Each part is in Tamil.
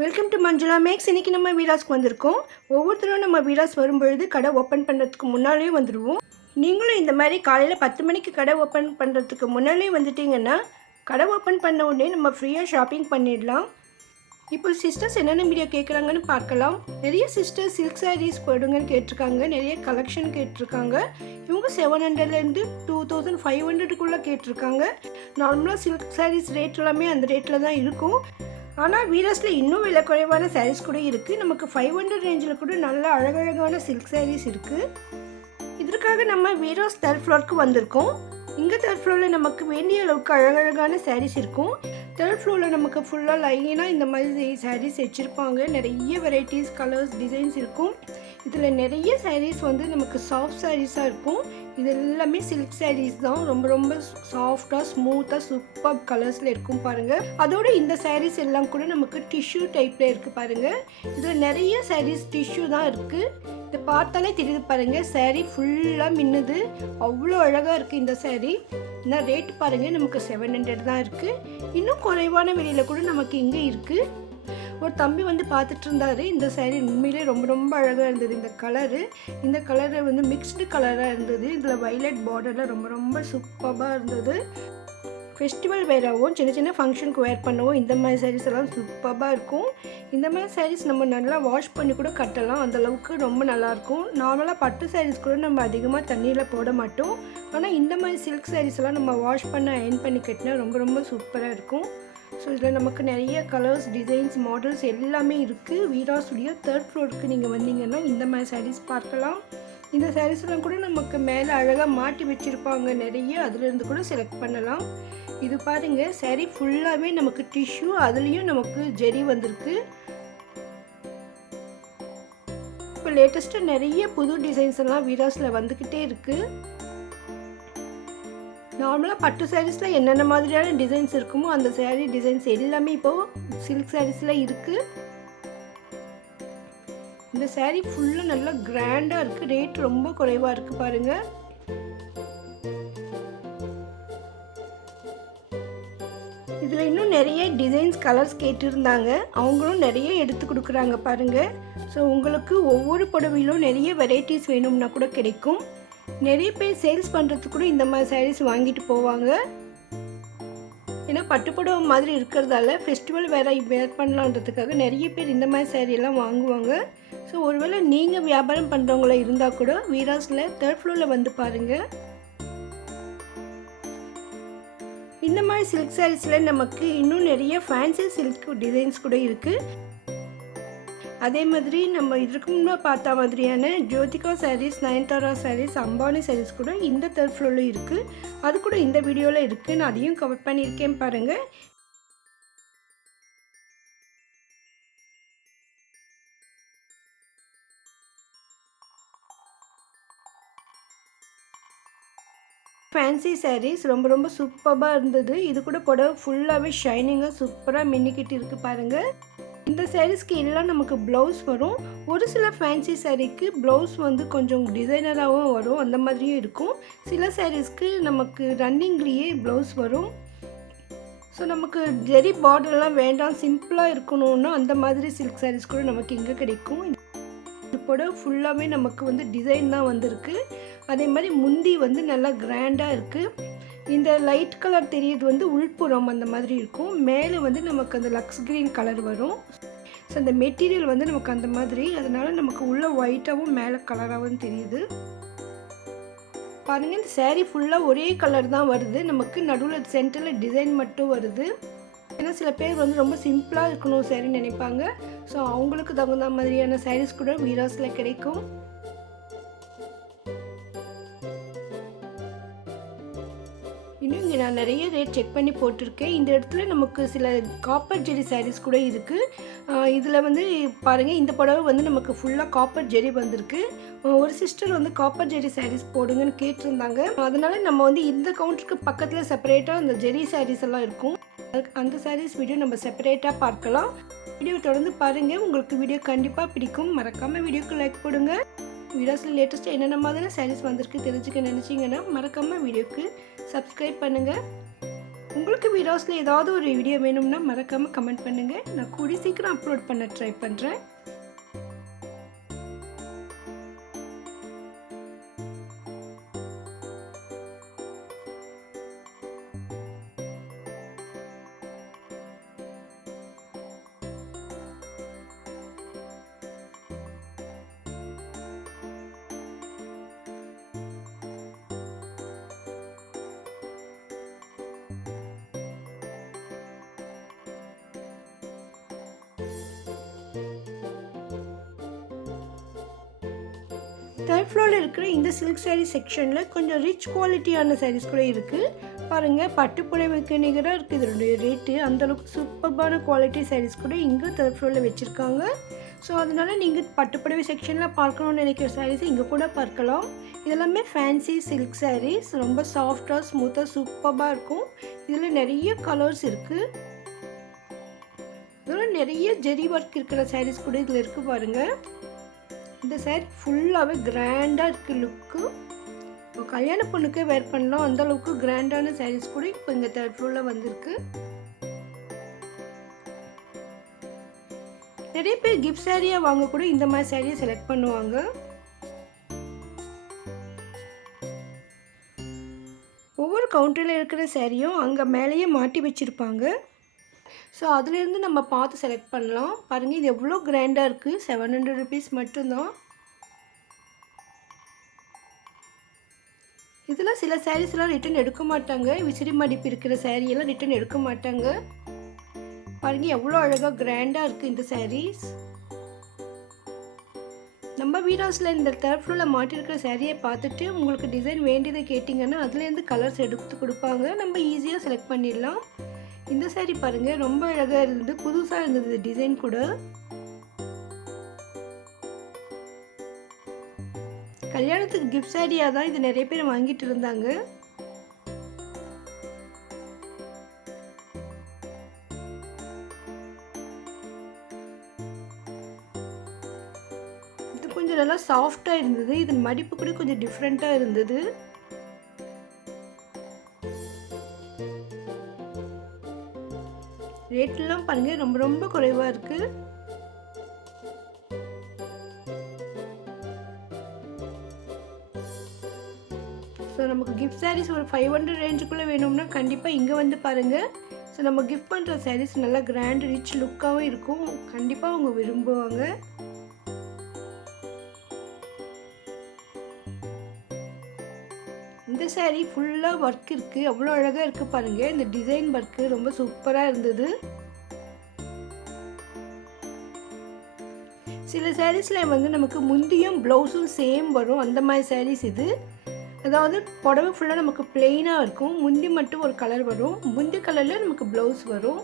Welcome to Manjula maths. இன்றைக்கி நம்ம வீராஸ்க்கு வந்திருக்கோம். ஒவ்வொருத்தரும் நம்ம வீராஸ் வரும்பொழுது கடை ஓப்பன் பண்ணுறதுக்கு முன்னாலே வந்துடுவோம். நீங்களும் இந்த மாதிரி காலையில் 10 மணிக்கு கடை ஓப்பன் பண்ணுறதுக்கு முன்னாலே வந்துட்டிங்கன்னா கடை ஓப்பன் பண்ண உடனே நம்ம ஃப்ரீயாக ஷாப்பிங் பண்ணிடலாம். இப்போ சிஸ்டர்ஸ் என்னென்ன வீடியோ கேட்குறாங்கன்னு பார்க்கலாம். நிறைய சிஸ்டர்ஸ் சில்க் சாரீஸ் போடுங்கன்னு கேட்டிருக்காங்க, நிறைய கலெக்ஷன் கேட்டிருக்காங்க. இவங்க 700லேருந்து 2500க்குள்ளே கேட்டிருக்காங்க. நார்மலாக சில்க் சாரீஸ் ரேட் எல்லாமே அந்த ரேட்டில் தான் இருக்கும். ஆனால் வீராஸில் இன்னும் விலை குறைவான சாரீஸ் கூட இருக்குது. நமக்கு 500 ரேஞ்சில் கூட நல்ல அழகழகான சில்க் சாரீஸ் இருக்குது. இதற்காக நம்ம வீராஸ் 3rd ஃப்ளோருக்கு வந்திருக்கோம். இங்கே 3rd ஃப்ளோரில் நமக்கு வேண்டிய அளவுக்கு அழகழகான சாரீஸ் இருக்கும். 3rd ஃப்ளோரில் நமக்கு ஃபுல்லாக லைனாக இந்த மாதிரி சாரீஸ் வச்சுருப்பாங்க. நிறைய வெரைட்டிஸ், கலர்ஸ், டிசைன்ஸ் இருக்கும். இதில் நிறைய சாரீஸ் வந்து நமக்கு சாஃப்ட் சாரீஸாக இருக்கும். இது எல்லாமே சில்க் சாரீஸ் தான். ரொம்ப ரொம்ப சாஃப்டாக, ஸ்மூத்தாக, சூப்பர் கலர்ஸில் இருக்கும் பாருங்கள். அதோடு இந்த சாரீஸ் எல்லாம் கூட நமக்கு டிஷ்யூ டைப்பில் இருக்குது பாருங்கள். இதில் நிறைய சாரீஸ் டிஷ்யூ தான் இருக்குது. இதை பார்த்தாலே தெரியுது பாருங்கள். சாரீ ஃபுல்லாக மின்னுது, அவ்வளோ அழகாக இருக்குது இந்த சாரீ. இந்த ரேட் பாருங்கள், நமக்கு 700 தான் இருக்குது. இன்னும் குறைவான விலையில் கூட நமக்கு இங்கே இருக்குது. ஒரு தம்பி வந்து பார்த்துட்டு இருந்தார். இந்த சாரீ உண்மையிலே ரொம்ப ரொம்ப அழகாக இருந்தது. இந்த கலரு வந்து மிக்ஸ்டு கலராக இருந்தது. இதில் வைலட் பார்டரில் ரொம்ப ரொம்ப சூப்பராக இருந்தது. ஃபெஸ்டிவல் வேறாகவும் சின்ன சின்ன ஃபங்க்ஷனுக்கு வேர் பண்ணவும் இந்த மாதிரி சாரீஸ் எல்லாம் சூப்பராக இருக்கும். இந்த மாதிரி சாரீஸ் நம்ம நல்லா வாஷ் பண்ணி கூட கட்டலாம், அந்தளவுக்கு ரொம்ப நல்லாயிருக்கும். நார்மலாக பட்டு சாரீஸ் கூட நம்ம அதிகமாக தண்ணியில் போட மாட்டோம். ஆனால் இந்த மாதிரி சில்க் சாரீஸ் எல்லாம் நம்ம வாஷ் பண்ண அயர்ன் பண்ணி கட்டினா ரொம்ப ரொம்ப சூப்பராக இருக்கும். ஸோ இதில் நமக்கு நிறைய கலர்ஸ், டிசைன்ஸ், மாடல்ஸ் எல்லாமே இருக்குது. வீராஸுடைய 3rd ஃப்ளோருக்கு நீங்கள் வந்தீங்கன்னா இந்த மாதிரி சாரீஸ் பார்க்கலாம். இந்த சாரீஸ்லாம் கூட நமக்கு மேலே அழகாக மாட்டி வச்சுருப்பாங்க நிறைய, அதுலேருந்து கூட செலக்ட் பண்ணலாம். இது பாருங்கள், சாரீ ஃபுல்லாகவே நமக்கு டிஷ்யூ, அதுலேயும் நமக்கு ஜெரி வந்திருக்கு. இப்போ லேட்டஸ்ட்டாக நிறைய புது டிசைன்ஸ் எல்லாம் வீராஸில் வந்துக்கிட்டே இருக்குது. நார்மலாக பட்டு சாரீஸில் என்னென்ன மாதிரியான டிசைன்ஸ் இருக்குமோ அந்த சாரீ டிசைன்ஸ் எல்லாமே இப்போது சில்க் சாரீஸில் இருக்குது. இந்த சாரீ ஃபுல்லாக நல்லா கிராண்டாக இருக்குது. ரேட் ரொம்ப குறைவாக இருக்குது பாருங்கள். இதில் இன்னும் நிறைய டிசைன்ஸ், கலர்ஸ் கேட்டிருந்தாங்க. அவங்களும் நிறைய எடுத்து கொடுக்குறாங்க பாருங்கள். ஸோ உங்களுக்கு ஒவ்வொரு புடவையிலும் நிறைய வெரைட்டிஸ் வேணும்னா கூட கிடைக்கும். நிறைய பேர் சேல்ஸ் பண்ணுறதுக்கு கூட இந்த மாதிரி சாரீஸ் வாங்கிட்டு போவாங்க. ஏன்னா பட்டுப்புடவை மாதிரி இருக்கிறதால ஃபெஸ்டிவல் வேர் பண்ணலான்றதுக்காக நிறைய பேர் இந்த மாதிரி சாரியெல்லாம் வாங்குவாங்க. ஸோ ஒருவேளை நீங்கள் வியாபாரம் பண்ணுறவங்கள இருந்தால் கூட வீராஸில் 3rd ஃப்ளோரில் வந்து பாருங்கள். இந்த மாதிரி சில்க் சாரீஸில் நமக்கு இன்னும் நிறைய ஃபேன்சி சில்க் டிசைன்ஸ் கூட இருக்குது. அதே மாதிரி நம்ம இதுக்கு முன்னாடி பார்த்த மாதிரியான ஜோதிகா சாரீஸ், நயன்தாரா சாரீஸ், அம்பானி சாரீஸ் கூட இந்த 3rd ஃப்ளோரில் இருக்குது. அது கூட இந்த வீடியோவில் இருக்குது. நான் அதையும் கவர் பண்ணியிருக்கேன் பாருங்கள். ஃபேன்சி சாரீஸ் ரொம்ப ரொம்ப சூப்பராக இருந்தது. இது கூட புடவை ஃபுல்லாகவே ஷைனிங்காக சூப்பராக மின்னிக்கிட்டு இருக்குது பாருங்கள். இந்த சாரீஸ்க்கு எல்லாம் நமக்கு ப்ளவுஸ் வரும். ஒரு சில ஃபேன்சி சாரீக்கு ப்ளவுஸ் வந்து கொஞ்சம் டிசைனராகவும் வரும், அந்த மாதிரியும் இருக்கும். சில சாரீஸ்க்கு நமக்கு ரன்னிங்லேயே ப்ளவுஸ் வரும். ஸோ நமக்கு ஜெரி பார்டர்லாம் வேண்டாம், சிம்பிளாக இருக்கணும்னா அந்த மாதிரி சில்க் சாரீஸ் கூட நமக்கு இங்கே கிடைக்கும். இது புடவை ஃபுல்லாகவே நமக்கு வந்து டிசைன் தான் வந்திருக்கு. அதே மாதிரி முந்தி வந்து நல்லா கிராண்டாக இருக்குது. இந்த லைட் கலர் தெரியுது வந்து உள்புறம் அந்த மாதிரி இருக்கும். மேலே வந்து நமக்கு அந்த லக்ஸ் கிரீன் கலர் வரும். ஸோ அந்த மெட்டீரியல் வந்து நமக்கு அந்த மாதிரி, அதனால் நமக்கு உள்ள ஒயிட்டாகவும் மேலே கலராகவும் தெரியுது பாருங்கள். இந்த சாரீ ஃபுல்லாக ஒரே கலர் தான் வருது. நமக்கு நடுவில் சென்டரில் டிசைன் மட்டும் வருது. ஏன்னா சில பேர் வந்து ரொம்ப சிம்பிளாக இருக்கணும் சாரின்னு நினைப்பாங்க. ஸோ அவங்களுக்கு தகுந்த மாதிரியான சாரீஸ் கூட வீராஸில் கிடைக்கும். இன்னும் இங்கே நான் நிறைய ரேட் செக் பண்ணி போட்டிருக்கேன். இந்த இடத்துல நமக்கு சில காப்பர் ஜெரி சாரீஸ் கூட இருக்குது. இதில் வந்து பாருங்கள், இந்த புடவை வந்து நமக்கு ஃபுல்லாக காப்பர் ஜெரி வந்திருக்கு. ஒரு சிஸ்டர் வந்து காப்பர் ஜெரி சாரீஸ் போடுங்கன்னு கேட்டிருந்தாங்க. அதனால் நம்ம வந்து இந்த கவுண்டருக்கு பக்கத்தில் செப்பரேட்டாக அந்த ஜெரி சாரீஸ் எல்லாம் இருக்கும். அந்த சாரீஸ் வீடியோ நம்ம செப்பரேட்டாக பார்க்கலாம். வீடியோ தொடர்ந்து பாருங்கள். உங்களுக்கு வீடியோ கண்டிப்பாக பிடிக்கும். மறக்காமல் வீடியோக்கு லைக் போடுங்க. வீடியோஸில் லேட்டஸ்ட்டாக என்னென்ன மாதிரி சாரீஸ் வந்திருக்கு தெரிஞ்சுக்க நினச்சிங்கன்னா மறக்காமல் வீடியோக்கு சப்ஸ்கிரைப் பண்ணுங்கள். உங்களுக்கு வீடியோஸில் ஏதாவது ஒரு வீடியோ வேணும்னா மறக்காமல் கமெண்ட் பண்ணுங்கள். நான் கூடி சீக்கிரம் அப்லோட் பண்ண ட்ரை பண்ணுறேன். தேர்ட் ஃப்ளோரில் இருக்கிற இந்த சில்க் சாரீ செக்ஷனில் கொஞ்சம் ரிச் குவாலிட்டியான சாரீஸ் கூட இருக்குது. பாருங்கள், பட்டு புடவைக்கு நிகராக இருக்குது இதனுடைய ரேட்டு. அந்தளவுக்கு சூப்பர்பான குவாலிட்டி சாரீஸ் கூட இங்கே தேர்ட் ஃப்ளோரில் வச்சுருக்காங்க. ஸோ அதனால் நீங்கள் பட்டு புடவை செக்ஷனில் பார்க்கணுன்னு நினைக்கிற சாரீஸ் இங்கே கூட பார்க்கலாம். இதெல்லாமே ஃபேன்சி சில்க் சாரீஸ், ரொம்ப சாஃப்டாக ஸ்மூத்தாக சூப்பராக இருக்கும். இதில் நிறைய கலர்ஸ் இருக்குது. இதெல்லாம் நிறைய ஜெரி ஒர்க் இருக்கிற சாரீஸ் கூட இதில் இருக்குது. பாருங்கள், இந்த சாரீ ஃபுல்லாகவே கிராண்டாக இருக்குது லுக்கு. இப்போ கல்யாண பொண்ணுக்கே வேர் பண்ணலாம், அந்தளவுக்கு கிராண்டான சாரீஸ் கூட இப்போ இங்கே தேர்ட் ஃப்ளோரில் வந்திருக்கு. நிறைய பேர் கிஃப்ட் சாரியாக வாங்க கூட இந்த மாதிரி சாரியை செலக்ட் பண்ணுவாங்க. ஒவ்வொரு கவுண்டரில் இருக்கிற சாரியும் அங்கே மேலேயே மாட்டி வச்சுருப்பாங்க. ஸோ அதுலேருந்து நம்ம பார்த்து செலக்ட் பண்ணலாம். பாருங்கள், இது எவ்வளோ கிராண்டாக இருக்குது. 700 rupees மட்டும்தான். இதில் சில சாரீஸ்லாம் ரிட்டன் எடுக்க மாட்டாங்க. விசிறி மடிப்பு இருக்கிற சாரியெல்லாம் ரிட்டன் எடுக்க மாட்டாங்க. பாருங்கள், எவ்வளோ அழகாக கிராண்டாக இருக்குது இந்த சாரீஸ். நம்ம வீடியோஸில் இந்த தேர்ட் ஃப்ளோரில் மாட்டிருக்கிற சாரியை பார்த்துட்டு உங்களுக்கு டிசைன் வேண்டியதை கேட்டிங்கன்னா அதுலேருந்து கலர்ஸ் எடுத்து கொடுப்பாங்க. நம்ம ஈஸியாக செலக்ட் பண்ணிடலாம். இந்த சாரீ பாருங்கள், ரொம்ப அழகாக இருந்தது, புதுசாக இருந்தது டிசைன் கூட. கல்யாணத்துக்கு கிஃப்ட் சாரியாக தான் இது நிறைய பேர் வாங்கிட்டு இருந்தாங்க. இது கொஞ்சம் நல்லா சாஃப்டாக இருந்தது. இது மடிப்பு கூட கொஞ்சம் டிஃப்ரெண்ட்டாக இருந்தது. ரேட்லாம் பாருங்கள், ரொம்ப ரொம்ப குறைவாக இருக்குது. ஸோ நமக்கு கிஃப்ட் சாரீஸ் ஒரு 500 ரேஞ்சுக்குள்ளே வேணும்னா கண்டிப்பாக இங்கே வந்து பாருங்கள். ஸோ நம்ம கிஃப்ட் பண்ணுற சாரீஸ் நல்லா கிராண்ட் ரிச் லுக்காகவும் இருக்கும். கண்டிப்பாக அவங்க விரும்புவாங்க. இந்த சாரீ ஃபுல்லாக ஒர்க் இருக்குது, அவ்வளோ அழகாக இருக்குது பாருங்கள். இந்த டிசைன் ஒர்க்கு ரொம்ப சூப்பராக இருந்தது. சில சாரீஸில் வந்து நமக்கு முந்தியும் ப்ளவுஸும் சேம் வரும், அந்த மாதிரி சாரீஸ் இது. அதாவது புடவை ஃபுல்லாக நமக்கு பிளெயினாக இருக்கும், முந்தி மட்டும் ஒரு கலர் வரும், முந்தி கலரில் நமக்கு ப்ளவுஸ் வரும்.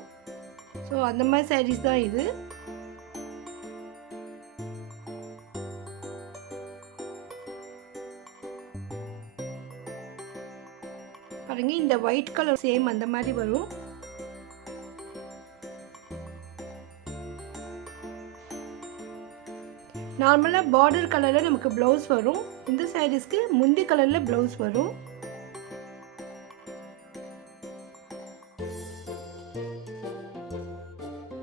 ஸோ அந்த மாதிரி சாரீஸ் தான் இது. பாருங்க, இந்த ஒயிட் கலர் சேம் அந்த மாதிரி வரும். நார்மலாக பார்டர் கலரில் நமக்கு ப்ளவுஸ் வரும். இந்த சாரீஸ்க்கு முந்தி கலரில் ப்ளவுஸ் வரும்.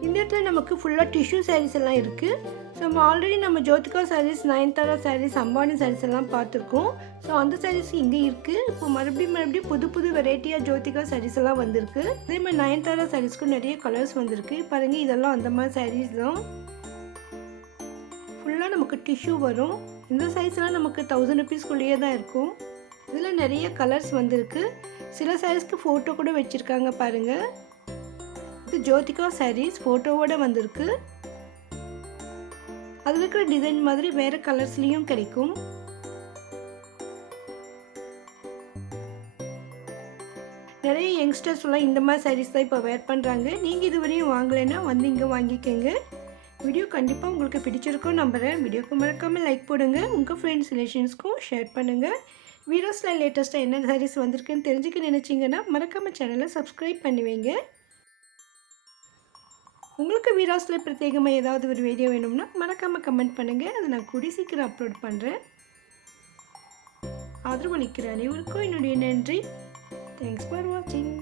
இந்த இடத்துல நமக்கு ஃபுல்லாக டிஷ்யூ சாரீஸ் எல்லாம் இருக்குது. ஸோ நம்ம ஆல்ரெடி நம்ம ஜோதிகா சாரீஸ், நயன்தாரா சாரீஸ், அம்பானி சாரீஸ் எல்லாம் பார்த்துருக்கோம். ஸோ அந்த சாரீஸ் இங்கே இருக்குது. இப்போ மறுபடியும் புது புது வெரைட்டியாக ஜோதிகா சாரீஸ் எல்லாம் வந்திருக்கு. அதே மாதிரி நயன்தாரா சாரீஸ்க்கும் நிறைய கலர்ஸ் வந்திருக்கு. பாருங்கள், இதெல்லாம் அந்த மாதிரி சாரீஸ் தான். ஃபுல்லாக நமக்கு டிஷ்யூ வரும். இந்த சைஸ்லாம் நமக்கு 1000 rupeesக்குள்ளேயே தான் இருக்கும். இதில் நிறைய கலர்ஸ் வந்திருக்கு. சில சாரீஸ்க்கு ஃபோட்டோ கூட வச்சுருக்காங்க பாருங்கள். இது ஜோதிகா சாரீஸ் ஃபோட்டோவோடு வந்திருக்கு. அதில் இருக்கிற டிசைன் மாதிரி வேறு கலர்ஸ்லேயும் கிடைக்கும். நிறைய யங்ஸ்டர்ஸ்லாம் இந்த மாதிரி சாரீஸ் தான் இப்போ வேர் பண்ணுறாங்க. நீங்கள் இதுவரையும் வாங்கலைன்னா வந்து இங்கே வாங்கிக்கோங்க. வீடியோ கண்டிப்பாக உங்களுக்கு பிடிச்சிருக்கும் நம்புகிறேன். வீடியோக்கு மறக்காமல் லைக் போடுங்க. உங்கள் ஃப்ரெண்ட்ஸ் ரிலேஷன்ஸ்க்கும் ஷேர் பண்ணுங்கள். வீடியோஸில் லேட்டஸ்ட்டாக என்ன சாரீஸ் வந்திருக்குன்னு தெரிஞ்சுக்க நினச்சிங்கன்னா மறக்காமல் சேனலை சப்ஸ்கிரைப் பண்ணுவீங்க. உங்களுக்கு வீடியோஸில் பிரத்யேகமாக ஏதாவது ஒரு வீடியோ வேணும்னா மறக்காமல் கமெண்ட் பண்ணுங்கள். அதை நான் கூடி சீக்கிரம் அப்லோட் பண்ணுறேன். ஆதரவளிக்கிற அனைவருக்கும் என்னுடைய நன்றி. தேங்க்ஸ் ஃபார் வாட்சிங்.